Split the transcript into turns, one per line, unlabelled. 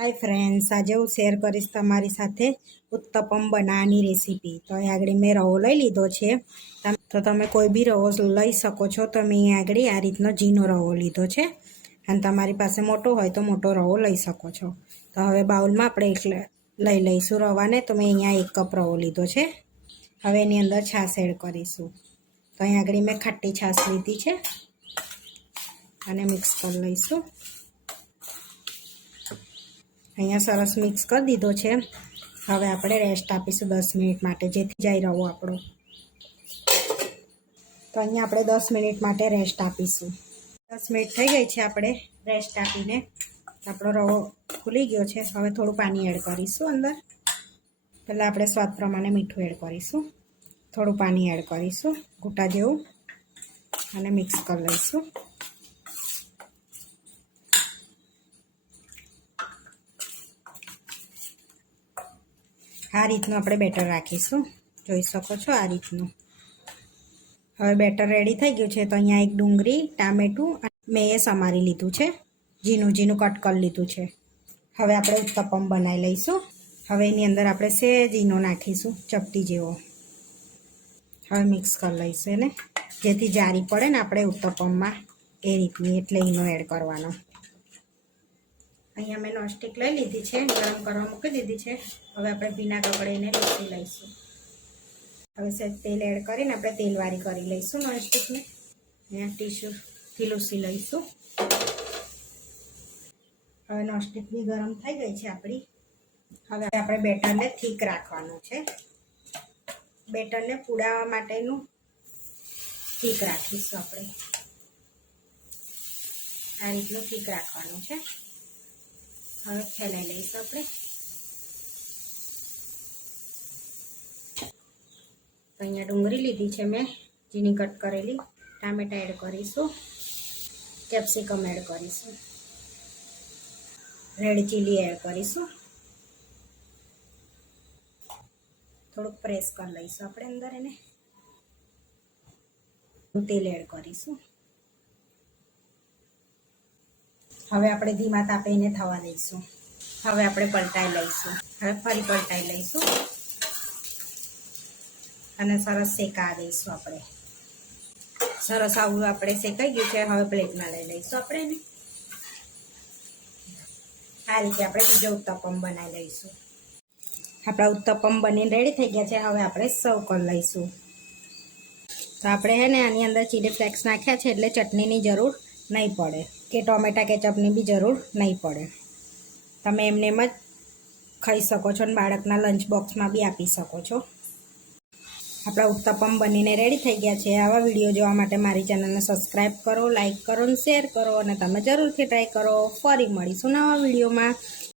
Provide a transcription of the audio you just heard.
Hi friends આજે હું share કરીશ તમારી સાથે ઉત્તપમ બનાવવાની રેસીપી તો અહીં આગળ મેં રવો લઈ લીધો છે. તો તમે કોઈ બી રવો લઈ શકો છો. તો મેં અહીં આગળ આ રીતનો ઝીનો રવો લીધો છે. અને તમારી પાસે મોટો હોય તો મોટો રવો લઈ શકો છો. તો હવે બાઉલમાં આપણે એક લઈ લઈશું રવાને. તો મેં અહીંયા એક કપ રવો લીધો છે. હવે એની અંદર છાશ એડ કરીશું. તો અહીં આગળ મેં ખાટી છાશ લીધી છે. અને મિક્સ કરી લઈશું. અહીંયા સરસ મિક્સ કરી દીધો છે. હવે આપણે રેસ્ટ આપીશું દસ મિનિટ માટે, જેથી જાય રવો આપણો. તો અહીંયા આપણે દસ મિનિટ માટે રેસ્ટ આપીશું. દસ મિનિટ થઈ ગઈ છે આપણે રેસ્ટ આપીને. આપણો રવો ખુલી ગયો છે. હવે થોડું પાણી એડ કરીશું અંદર. પહેલાં આપણે સ્વાદ પ્રમાણે મીઠું એડ કરીશું. થોડું પાણી એડ કરીશું. ઘૂંટા જેવું. અને મિક્સ કરી લઈશું. આ રીતનું આપણે બેટર રાખીશું. જોઈ શકો છો આ રીતનું. હવે બેટર રેડી થઈ ગયું છે તો અહીંયા એક ડુંગળી, ટામેટું મેં એ સમારી લીધું છે. ઝીનું ઝીનું કટ કરી લીધું છે. હવે આપણે ઉત્તપમ બનાવી લઈશું. હવે એની અંદર આપણે સે ઈનો નાખીશું, ચપટી જેવો. હવે મિક્સ કરી લઈશું એને. જેથી જારી પડે ને આપણે ઉત્તપમમાં એ રીતની એટલે ઈનો એડ કરવાનો. અહીંયા મેં નોનસ્ટિક લઈ લીધી છે, ગરમ કરવા મૂકી દીધી છે. હવે આપણે ભીના કપડીને લૂસી લઈશું. હવે સહેજ તેલ એડ કરીને આપણે તેલવાળી કરી લઈશું નોનસ્ટિકને. અહીંયા ટીશ્યુથી લૂસી લઈશું. હવે નોનસ્ટિક બી ગરમ થઈ ગઈ છે આપણી. હવે આપણે બેટરને થીક રાખવાનું છે. બેટરને પુડાવવા માટેનું થીક રાખીશું આપણે. આ રીતનું થીક રાખવાનું છે. હવે ફેલાઈ લઈશું આપણે. અહીંયા ડુંગળી લીધી છે મેં ઝીણી કટ કરેલી. ટામેટા એડ કરીશું. કેપ્સિકમ એડ કરીશું. રેડ ચીલી એડ કરીશું. થોડુંક પ્રેસ કરી લઈશું આપણે અંદર એને. તેલ એડ કરીશું. હવે આપણે ધીમા તાપે એને થવા દઈશું. હવે આપણે પલટાઈ લઈશું. હવે ફરી પલટાઈ લઈશું. અને સરસ શેકા દઈશું આપણે. સરસ આવું આપણે શેકાઈ ગયું છે. હવે પ્લેટમાં લઈ લઈશું આપણે એને. આ રીતે આપણે બીજો ઉત્તપમ બનાવી લઈશું. આપણા ઉત્તપમ બનીને રેડી થઈ ગયા છે. હવે આપણે સર્વ કરી લઈશું. તો આપણે હે ને આની અંદર ચીલી ફ્લેક્સ નાખ્યા છે એટલે ચટણીની જરૂર નહીં પડે. કે ટોમેટા કેચઅપની બી જરૂર નહીં પડે. તમે એમને એમ જ ખાઈ શકો છો અને બાળકના લંચ બોક્સમાં બી આપી શકો છો. આપણા ઉત્તપમ બનીને રેડી થઈ ગયા છે. આવા વીડિયો જોવા માટે મારી ચેનલને સબસ્ક્રાઈબ કરો લાઇક કરો અને શેર કરો અને તમે જરૂરથી ટ્રાય કરો. ફરી મળીશું નવા વિડીયોમાં.